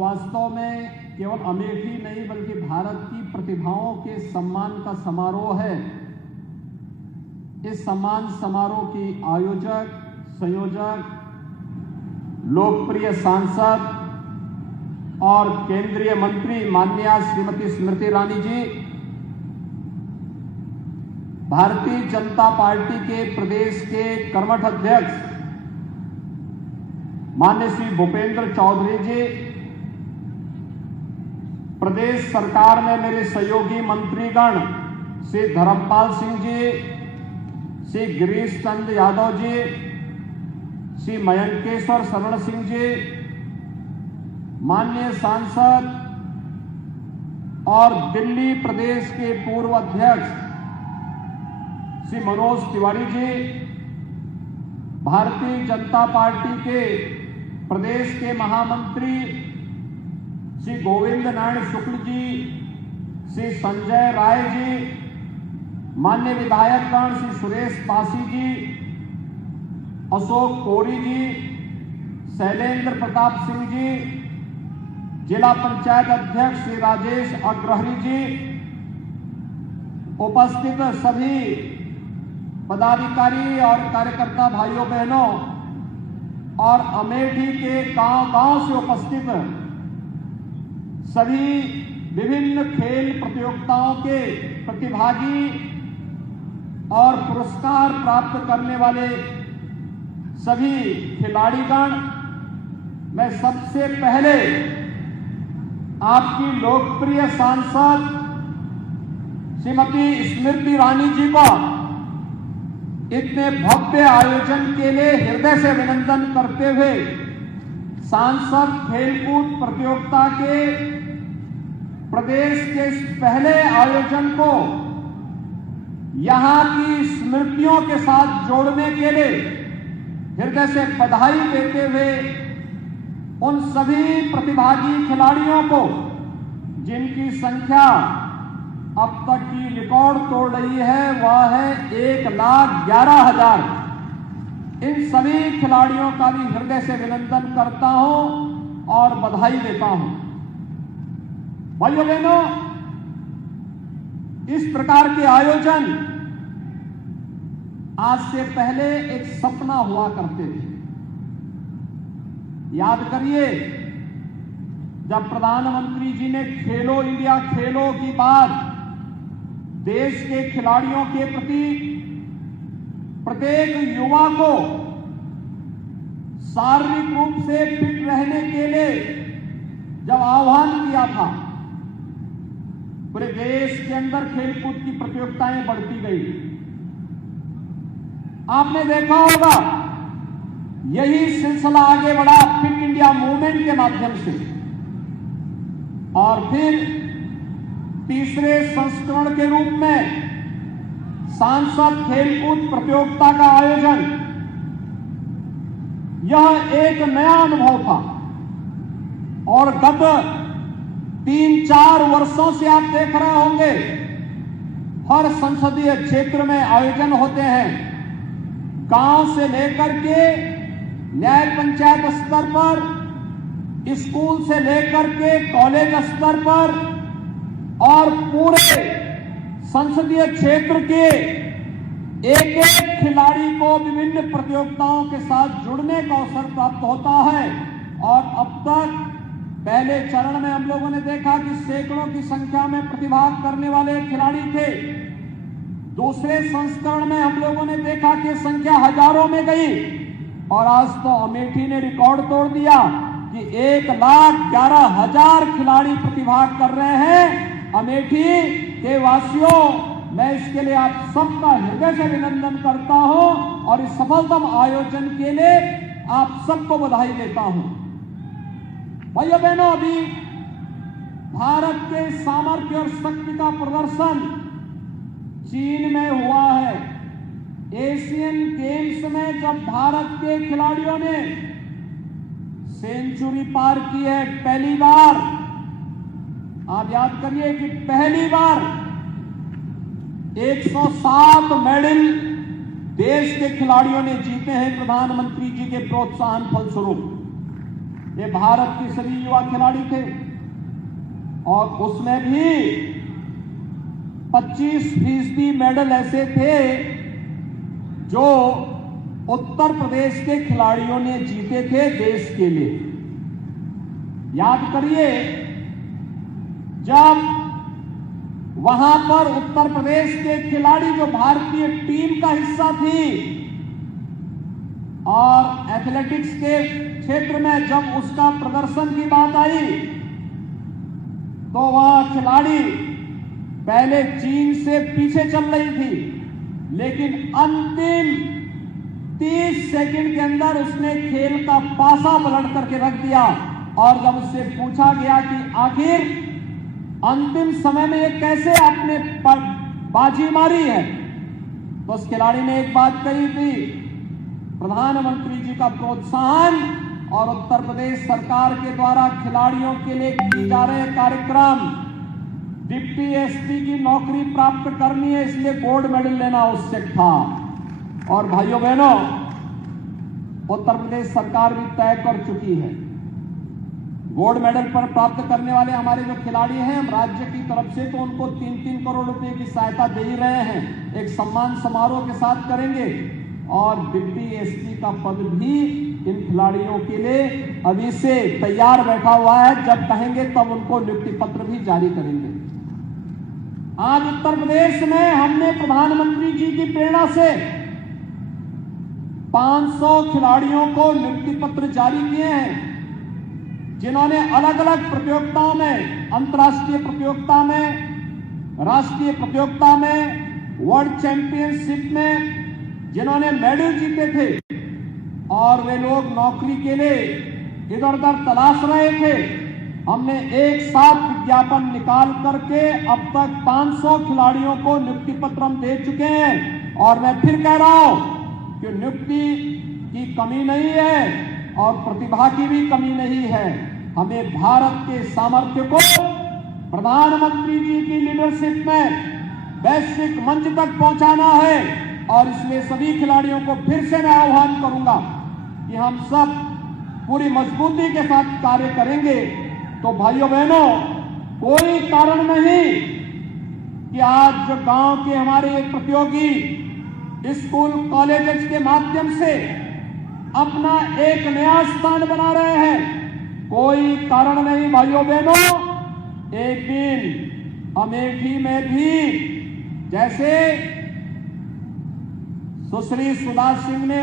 वास्तव में केवल अमेठी नहीं बल्कि भारत की प्रतिभाओं के सम्मान का समारोह है। इस सम्मान समारोह की आयोजक, संयोजक, लोकप्रिय सांसद और केंद्रीय मंत्री माननीय श्रीमती स्मृति ईरानी जी, भारतीय जनता पार्टी के प्रदेश के कर्मठ अध्यक्ष माननीय श्री भूपेंद्र चौधरी जी, प्रदेश सरकार में मेरे सहयोगी मंत्रीगण श्री धर्मपाल सिंह जी, श्री गिरीश चंद्र यादव जी, श्री मयंकेश्वर शरण सिंह जी, माननीय सांसद और दिल्ली प्रदेश के पूर्व अध्यक्ष श्री मनोज तिवारी जी, भारतीय जनता पार्टी के प्रदेश के महामंत्री श्री गोविंद नारायण शुक्ल जी, श्री संजय राय जी, माननीय विधायकगण श्री सुरेश पासी जी, अशोक कोरी जी, शैलेंद्र प्रताप सिंह जी, जिला पंचायत अध्यक्ष श्री राजेश अग्रहरी जी, उपस्थित सभी पदाधिकारी और कार्यकर्ता भाइयों बहनों और अमेठी के गांव-गांव से उपस्थित सभी विभिन्न खेल प्रतियोगिताओं के प्रतिभागी और पुरस्कार प्राप्त करने वाले सभी खिलाड़ीगण, मैं सबसे पहले आपकी लोकप्रिय सांसद श्रीमती स्मृति ईरानी जी को इतने भव्य आयोजन के लिए हृदय से अभिनंदन करते हुए सांसद खेलकूद प्रतियोगिता के प्रदेश के इस पहले आयोजन को यहां की स्मृतियों के साथ जोड़ने के लिए हृदय से बधाई देते हुए उन सभी प्रतिभागी खिलाड़ियों को, जिनकी संख्या अब तक की रिकॉर्ड तोड़ रही है, वह है 1,11,000। इन सभी खिलाड़ियों का भी हृदय से अभिनंदन करता हूं और बधाई देता हूं। भाइयों बहनों, इस प्रकार के आयोजन आज से पहले एक सपना हुआ करते थे। याद करिए, जब प्रधानमंत्री जी ने खेलो इंडिया खेलो की बात देश के खिलाड़ियों के प्रति प्रत्येक युवा को शारीरिक रूप से फिट रहने के लिए जब आह्वान किया था, पूरे देश के अंदर खेलकूद की प्रतियोगिताएं बढ़ती गई। आपने देखा होगा, यही सिलसिला आगे बढ़ा फिट इंडिया मूवमेंट के माध्यम से, और फिर तीसरे संस्करण के रूप में सांसद खेलकूद प्रतियोगिता का आयोजन। यह एक नया अनुभव था और गत 3-4 वर्षों से आप देख रहे होंगे, हर संसदीय क्षेत्र में आयोजन होते हैं। गांव से लेकर के न्याय पंचायत स्तर पर, स्कूल से लेकर के कॉलेज स्तर पर, और पूरे संसदीय क्षेत्र के एक-एक खिलाड़ी को विभिन्न प्रतियोगिताओं के साथ जुड़ने का अवसर प्राप्त होता है। और अब तक पहले चरण में हम लोगों ने देखा कि सैकड़ों की संख्या में प्रतिभाग करने वाले खिलाड़ी थे। दूसरे संस्करण में हम लोगों ने देखा कि संख्या हजारों में गई, और आज तो अमेठी ने रिकॉर्ड तोड़ दिया कि 1,11,000 खिलाड़ी प्रतिभाग कर रहे हैं। अमेठी के वासियों, मैं इसके लिए आप सबका हृदय से अभिनंदन करता हूं और इस सफलतम आयोजन के लिए आप सबको बधाई देता हूं। भाइयों बहनों, अभी भारत के सामर्थ्य और शक्ति का प्रदर्शन चीन में हुआ है। एशियन गेम्स में जब भारत के खिलाड़ियों ने सेंचुरी पार की है, पहली बार, आप याद करिए कि पहली बार 107 मेडल देश के खिलाड़ियों ने जीते हैं प्रधानमंत्री जी के प्रोत्साहन फलस्वरूप। ये भारत के सभी युवा खिलाड़ी थे और उसमें भी 25% मेडल ऐसे थे जो उत्तर प्रदेश के खिलाड़ियों ने जीते थे देश के लिए। याद करिए, जब वहां पर उत्तर प्रदेश के खिलाड़ी जो भारतीय टीम का हिस्सा थी और एथलेटिक्स के क्षेत्र में जब उसका प्रदर्शन की बात आई तो वह खिलाड़ी पहले चीन से पीछे चल रही थी, लेकिन अंतिम 30 सेकंड के अंदर उसने खेल का पासा पलट करके रख दिया। और जब उससे पूछा गया कि आखिर अंतिम समय में ये कैसे आपने बाजी मारी है, तो उस खिलाड़ी ने एक बात कही थी, प्रधानमंत्री जी का प्रोत्साहन और उत्तर प्रदेश सरकार के द्वारा खिलाड़ियों के लिए किए जा रहे कार्यक्रम, डिप्टी एसपी की नौकरी प्राप्त करनी है, इसलिए गोल्ड मेडल लेना आवश्यक था। और भाइयों बहनों, उत्तर प्रदेश सरकार भी तय कर चुकी है। गोल्ड मेडल पर प्राप्त करने वाले हमारे जो खिलाड़ी हैं, हम राज्य की तरफ से तो उनको 3-3 करोड़ रुपए की सहायता दे ही रहे हैं, एक सम्मान समारोह के साथ करेंगे। और डिप्टी एसपी का पद भी इन खिलाड़ियों के लिए अभी से तैयार बैठा हुआ है, जब कहेंगे तब उनको नियुक्ति पत्र भी जारी करेंगे। आज उत्तर प्रदेश में हमने प्रधानमंत्री जी की प्रेरणा से 500 खिलाड़ियों को नियुक्ति पत्र जारी किए हैं, जिन्होंने अलग अलग प्रतियोगिताओं में, अंतर्राष्ट्रीय प्रतियोगिता में, राष्ट्रीय प्रतियोगिता में, वर्ल्ड चैंपियनशिप में जिन्होंने मेडल जीते थे और वे लोग नौकरी के लिए इधर उधर तलाश रहे थे। हमने एक साथ विज्ञापन निकाल करके अब तक 500 खिलाड़ियों को नियुक्ति पत्र हम दे चुके हैं। और मैं फिर कह रहा हूं कि नियुक्ति की कमी नहीं है और प्रतिभा की भी कमी नहीं है। हमें भारत के सामर्थ्य को प्रधानमंत्री जी की लीडरशिप में वैश्विक मंच तक पहुंचाना है। और इसलिए सभी खिलाड़ियों को फिर से मैं आह्वान करूंगा कि हम सब पूरी मजबूती के साथ कार्य करेंगे। तो भाइयों बहनों, कोई कारण नहीं कि आज जो गांव के हमारे प्रतियोगी स्कूल कॉलेजेस के माध्यम से अपना एक नया स्थान बना रहे हैं, कोई कारण नहीं भाइयों बहनों। एक दिन अमेठी में भी जैसे सुश्री सुधा सिंह ने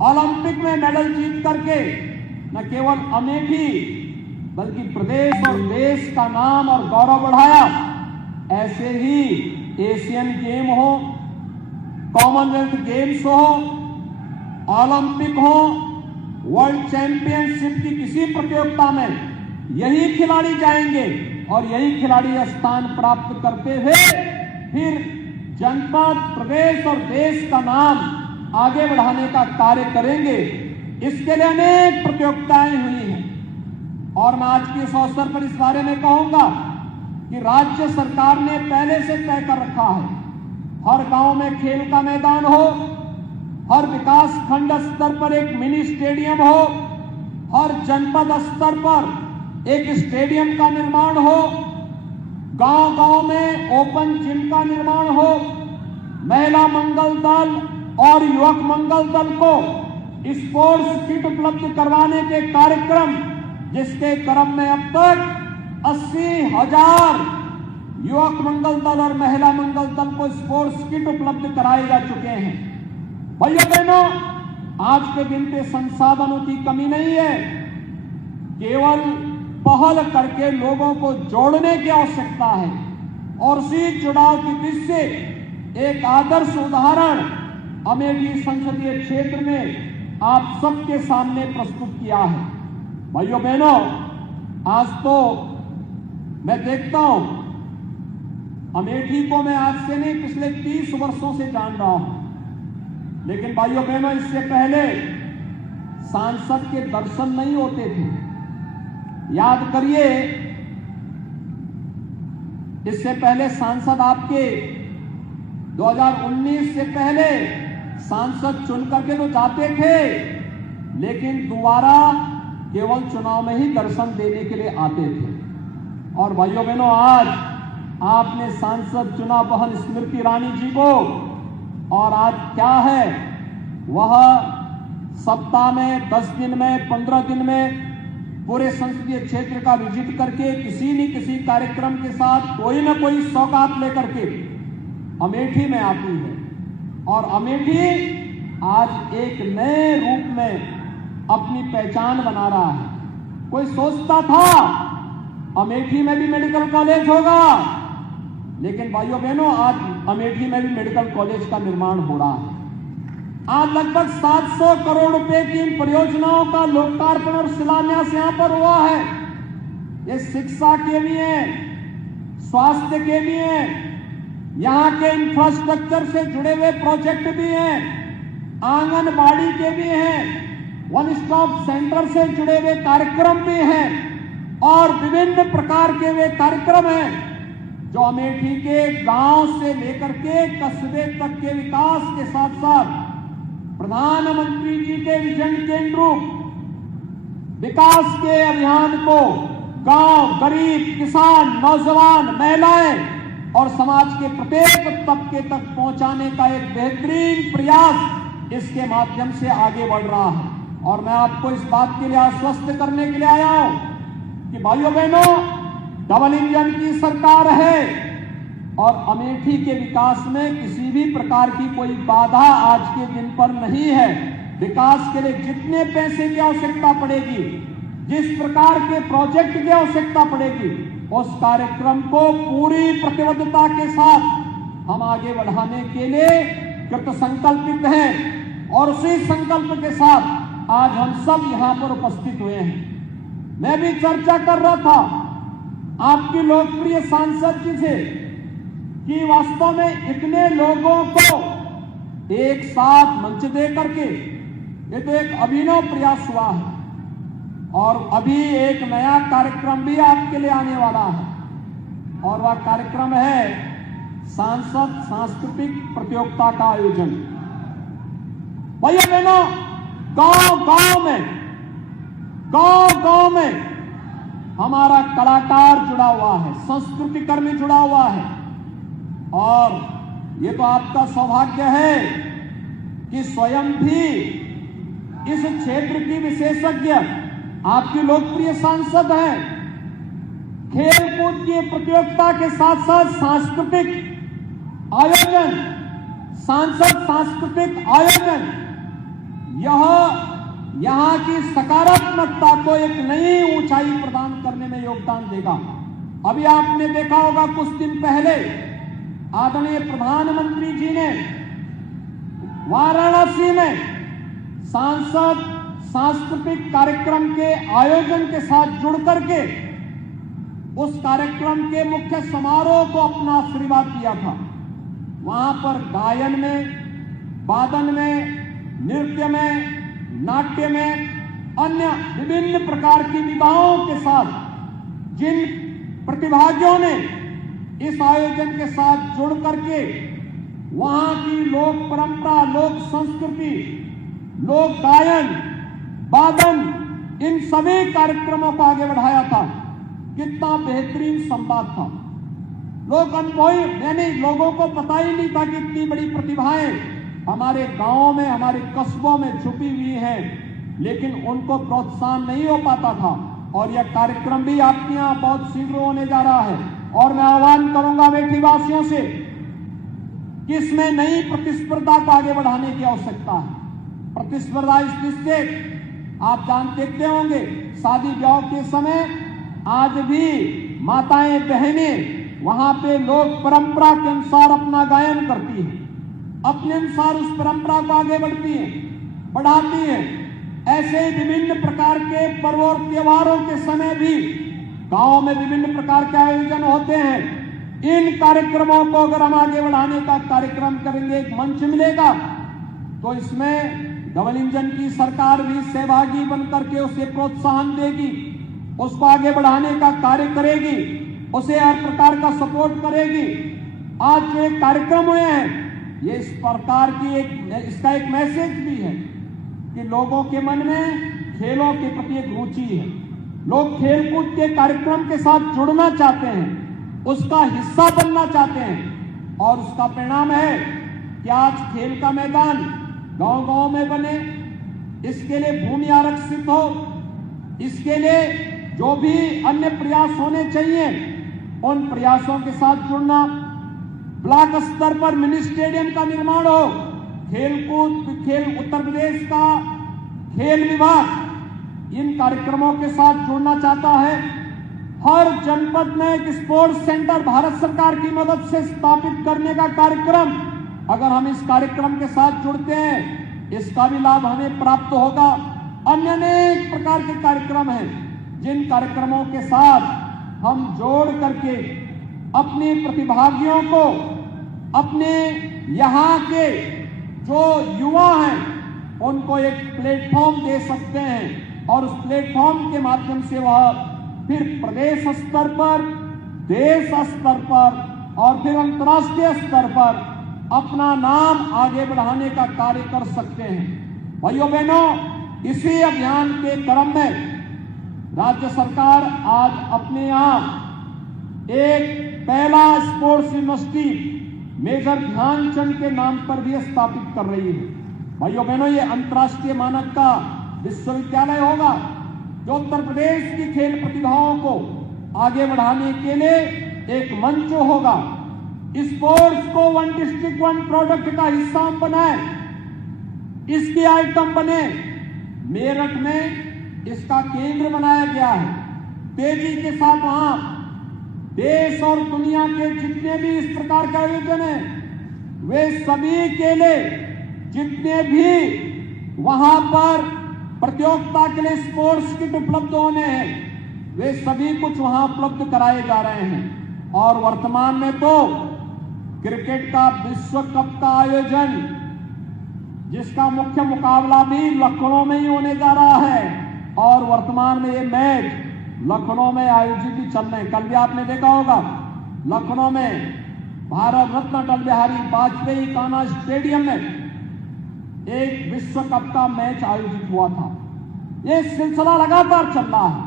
ओलंपिक में मेडल जीत करके न केवल अमेठी बल्कि प्रदेश और देश का नाम और गौरव बढ़ाया, ऐसे ही एशियन गेम हो, कॉमनवेल्थ गेम्स हो, ओलंपिक हो, वर्ल्ड चैंपियनशिप की किसी प्रतियोगिता में यही खिलाड़ी जाएंगे और यही खिलाड़ी स्थान प्राप्त करते हुए फिर जनपद, प्रदेश और देश का नाम आगे बढ़ाने का कार्य करेंगे। इसके लिए अनेक प्रतियोगिताएं हुई हैं और मैं आज के इस अवसर पर इस बारे में कहूंगा कि राज्य सरकार ने पहले से तय कर रखा है, हर गांव में खेल का मैदान हो, हर विकास खंड स्तर पर एक मिनी स्टेडियम हो, हर जनपद स्तर पर एक स्टेडियम का निर्माण हो, गांव-गांव में ओपन जिम का निर्माण हो, महिला मंगल दल और युवक मंगल दल को स्पोर्ट्स किट उपलब्ध करवाने के कार्यक्रम, जिसके क्रम में अब तक 80,000 युवक मंगल दल और महिला मंगल दल को स्पोर्ट्स किट उपलब्ध कराए जा चुके हैं। भाइयों बहनों, आज के दिन पे संसाधनों की कमी नहीं है, केवल पहल करके लोगों को जोड़ने की आवश्यकता है। और उसी जुड़ाव की दृष्टि से एक आदर्श उदाहरण अमेठी संसदीय क्षेत्र में आप सबके सामने प्रस्तुत किया है। भाइयों बहनों, आज तो मैं देखता हूं, अमेठी को मैं आज से नहीं पिछले 30 वर्षों से जान रहा हूं, लेकिन भाइयों बहनों, इससे पहले सांसद के दर्शन नहीं होते थे। याद करिए, इससे पहले सांसद आपके 2019 से पहले सांसद चुन करके तो जाते थे, लेकिन दोबारा केवल चुनाव में ही दर्शन देने के लिए आते थे। और भाइयों बहनों, आज आपने सांसद चुना बहन स्मृति ईरानी जी को, और आज क्या है, वह सप्ताह में 10 दिन में 15 दिन में पूरे संसदीय क्षेत्र का विजिट करके किसी न किसी कार्यक्रम के साथ कोई न कोई सौगात लेकर के अमेठी में आती है। और अमेठी आज एक नए रूप में अपनी पहचान बना रहा है। कोई सोचता था अमेठी में भी मेडिकल कॉलेज होगा, लेकिन भाइयों बहनों, आज अमेठी में भी मेडिकल कॉलेज का निर्माण हो रहा है। आज लगभग 700 करोड़ रुपए की इन परियोजनाओं का लोकार्पण और शिलान्यास यहां पर हुआ है। ये शिक्षा के भी हैं, स्वास्थ्य के भी हैं, यहां के इंफ्रास्ट्रक्चर से जुड़े हुए प्रोजेक्ट भी हैं, आंगनबाड़ी के भी हैं, वन स्टॉप सेंटर से जुड़े हुए कार्यक्रम भी हैं, और विभिन्न प्रकार के वे कार्यक्रम हैं जो अमेठी के गांव से लेकर के कस्बे तक के विकास के साथ साथ प्रधानमंत्री जी के विजन के अनुरूप विकास के अभियान को गांव, गरीब, किसान, नौजवान, महिलाएं और समाज के प्रत्येक तबके तक पहुंचाने का एक बेहतरीन प्रयास इसके माध्यम से आगे बढ़ रहा है। और मैं आपको इस बात के लिए आश्वस्त करने के लिए आया हूं कि भाइयों बहनों, डबल इंजन की सरकार है और अमेठी के विकास में किसी भी प्रकार की कोई बाधा आज के दिन पर नहीं है। विकास के लिए जितने पैसे की आवश्यकता पड़ेगी, जिस प्रकार के प्रोजेक्ट की आवश्यकता पड़ेगी, उस कार्यक्रम को पूरी प्रतिबद्धता के साथ हम आगे बढ़ाने के लिए कृत संकल्पित हैं। और उसी संकल्प के साथ आज हम सब यहां पर उपस्थित हुए हैं। मैं भी चर्चा कर रहा था आपकी लोकप्रिय सांसद जी से कि वास्तव में इतने लोगों को एक साथ मंच दे करके ये तो एक अभिनव प्रयास हुआ है। और अभी एक नया कार्यक्रम भी आपके लिए आने वाला है, और वह कार्यक्रम है सांसद सांस्कृतिक प्रतियोगिता का आयोजन। भैया बहनों, गांव में हमारा कलाकार जुड़ा हुआ है, संस्कृति कर्मी जुड़ा हुआ है। और ये तो आपका सौभाग्य है कि स्वयं भी इस क्षेत्र की विशेषज्ञ आपकी लोकप्रिय सांसद हैं। खेलकूद की प्रतियोगिता के साथ साथ सांस्कृतिक आयोजन, सांसद सांस्कृतिक आयोजन, यह यहां की सकारात्मकता को एक नई ऊंचाई प्रदान करने में योगदान देगा। अभी आपने देखा होगा कुछ दिन पहले आदरणीय प्रधानमंत्री जी ने वाराणसी में सांसद सांस्कृतिक कार्यक्रम के आयोजन के साथ जुड़ करके उस कार्यक्रम के मुख्य समारोह को अपना आशीर्वाद दिया था। वहां पर गायन में, वादन में, नृत्य में, नाट्य में, अन्य विभिन्न प्रकार की विधाओं के साथ जिन प्रतिभागियों ने इस आयोजन के साथ जुड़ करके वहां की लोक परंपरा, लोक संस्कृति, लोक गायन, वादन, इन सभी कार्यक्रमों को आगे बढ़ाया था, कितना बेहतरीन संवाद था। लोग अनुभवी, यानी लोगों को पता ही नहीं था कि इतनी बड़ी प्रतिभाएं हमारे गांवों में, हमारे कस्बों में छुपी हुई हैं, लेकिन उनको प्रोत्साहन नहीं हो पाता था। और यह कार्यक्रम भी आपके यहां बहुत शीघ्र होने जा रहा है। और मैं आह्वान करूंगा अमेठी वासियों से कि इसमें नई प्रतिस्पर्धा को आगे बढ़ाने की आवश्यकता है। प्रतिस्पर्धा इस दृष्टि से आप देखते होंगे, शादी ब्याह के समय आज भी माताएं बहनें वहां पे लोक परंपरा के अनुसार अपना गायन करती हैं, अपने अनुसार उस परंपरा को आगे बढ़ती हैं, बढ़ाती हैं। ऐसे ही विभिन्न प्रकार के पर्व और त्योहारों के समय भी गांव में विभिन्न प्रकार के आयोजन होते हैं। इन कार्यक्रमों को अगर हम आगे बढ़ाने का कार्यक्रम करेंगे, एक मंच मिलेगा, तो इसमें डबल इंजन की सरकार भी सहभागी बनकर के उसे प्रोत्साहन देगी, उसको आगे बढ़ाने का कार्य करेगी, उसे हर प्रकार का सपोर्ट करेगी। आज जो एक कार्यक्रम हुए हैं, ये इस प्रकार की इसका एक मैसेज भी है कि लोगों के मन में खेलों के प्रति एक रुचि है। लोग खेलकूद के कार्यक्रम के साथ जुड़ना चाहते हैं, उसका हिस्सा बनना चाहते हैं, और उसका परिणाम है कि आज खेल का मैदान गांव-गांव में बने, इसके लिए भूमि आरक्षित हो, इसके लिए जो भी अन्य प्रयास होने चाहिए उन प्रयासों के साथ जुड़ना, ब्लॉक स्तर पर मिनी स्टेडियम का निर्माण हो, खेल उत्तर प्रदेश का खेल विभाग इन कार्यक्रमों के साथ जुड़ना चाहता है। हर जनपद में एक स्पोर्ट्स सेंटर भारत सरकार की मदद से स्थापित करने का कार्यक्रम, अगर हम इस कार्यक्रम के साथ जुड़ते हैं इसका भी लाभ हमें प्राप्त होगा। अन्य अनेक प्रकार के कार्यक्रम हैं जिन कार्यक्रमों के साथ हम जोड़ करके अपने प्रतिभागियों को, अपने यहाँ के जो युवा हैं उनको एक प्लेटफॉर्म दे सकते हैं, और उस प्लेटफॉर्म के माध्यम से वह फिर प्रदेश स्तर पर, देश स्तर पर और फिर अंतर्राष्ट्रीय स्तर पर अपना नाम आगे बढ़ाने का कार्य कर सकते हैं। भाइयों बहनों, इसी अभियान के क्रम में राज्य सरकार आज अपने यहाँ एक पहला स्पोर्ट्स यूनिवर्सिटी मेजर ध्यानचंद के नाम पर भी स्थापित कर रही है। भाइयों बहनों, ये अंतर्राष्ट्रीय मानक का विश्वविद्यालय होगा जो उत्तर प्रदेश की खेल प्रतिभाओं को आगे बढ़ाने के लिए एक मंच होगा। स्पोर्ट्स को वन डिस्ट्रिक्ट वन प्रोडक्ट का हिस्सा बनाए, इसके आइटम बने। मेरठ में इसका केंद्र बनाया गया है। तेजी के साथ वहां देश और दुनिया के जितने भी इस प्रकार के आयोजन हैं, वे सभी के लिए जितने भी वहां पर प्रतियोगिता के लिए स्पोर्ट्स किट उपलब्ध होने हैं, वे सभी कुछ वहां उपलब्ध कराए जा रहे हैं। और वर्तमान में तो क्रिकेट का विश्व कप का आयोजन, जिसका मुख्य मुकाबला भी लखनऊ में ही होने जा रहा है, और वर्तमान में ये मैच लखनऊ में आयोजित भी चल रहे हैं। कल भी आपने देखा होगा लखनऊ में भारत रत्न अटल बिहारी वाजपेयी कान्हा स्टेडियम में एक विश्व कप का मैच आयोजित हुआ था। ये सिलसिला लगातार चल रहा है।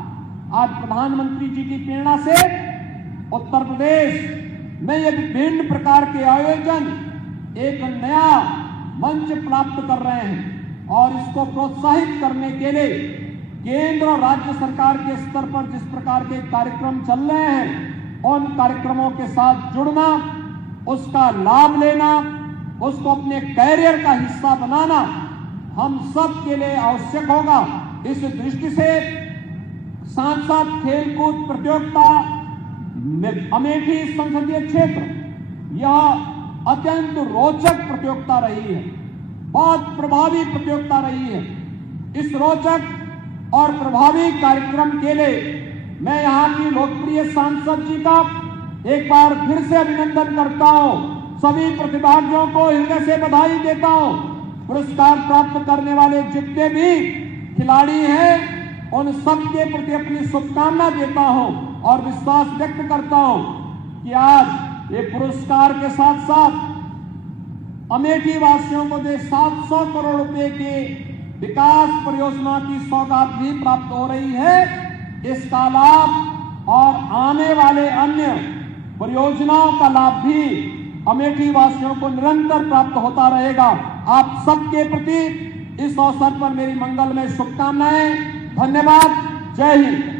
आज प्रधानमंत्री जी की प्रेरणा से उत्तर प्रदेश में ये विभिन्न प्रकार के आयोजन एक नया मंच प्राप्त कर रहे हैं, और इसको प्रोत्साहित करने के लिए केंद्र और राज्य सरकार के स्तर पर जिस प्रकार के कार्यक्रम चल रहे हैं, उन कार्यक्रमों के साथ जुड़ना, उसका लाभ लेना, उसको अपने कैरियर का हिस्सा बनाना हम सब के लिए आवश्यक होगा। इस दृष्टि से साथ साथ खेलकूद प्रतियोगिता अमेठी संसदीय क्षेत्र यह अत्यंत रोचक प्रतियोगिता रही है, बहुत प्रभावी प्रतियोगिता रही है। इस रोचक और प्रभावी कार्यक्रम के लिए मैं यहाँ की लोकप्रिय सांसद जी का एक बार फिर से अभिनंदन करता हूँ। सभी प्रतिभागियों को हृदय से बधाई देता हूँ। पुरस्कार प्राप्त करने वाले जितने भी खिलाड़ी हैं उन सब के प्रति अपनी शुभकामना देता हूँ और विश्वास व्यक्त करता हूँ कि आज ये पुरस्कार के साथ साथ अमेठी वासियों को 700 करोड़ रुपए के विकास परियोजना की सौगात भी प्राप्त हो रही है। इसका लाभ और आने वाले अन्य परियोजनाओं का लाभ भी अमेठी वासियों को निरंतर प्राप्त होता रहेगा। आप सबके प्रति इस अवसर पर मेरी मंगलमय शुभकामनाएं। धन्यवाद। जय हिंद।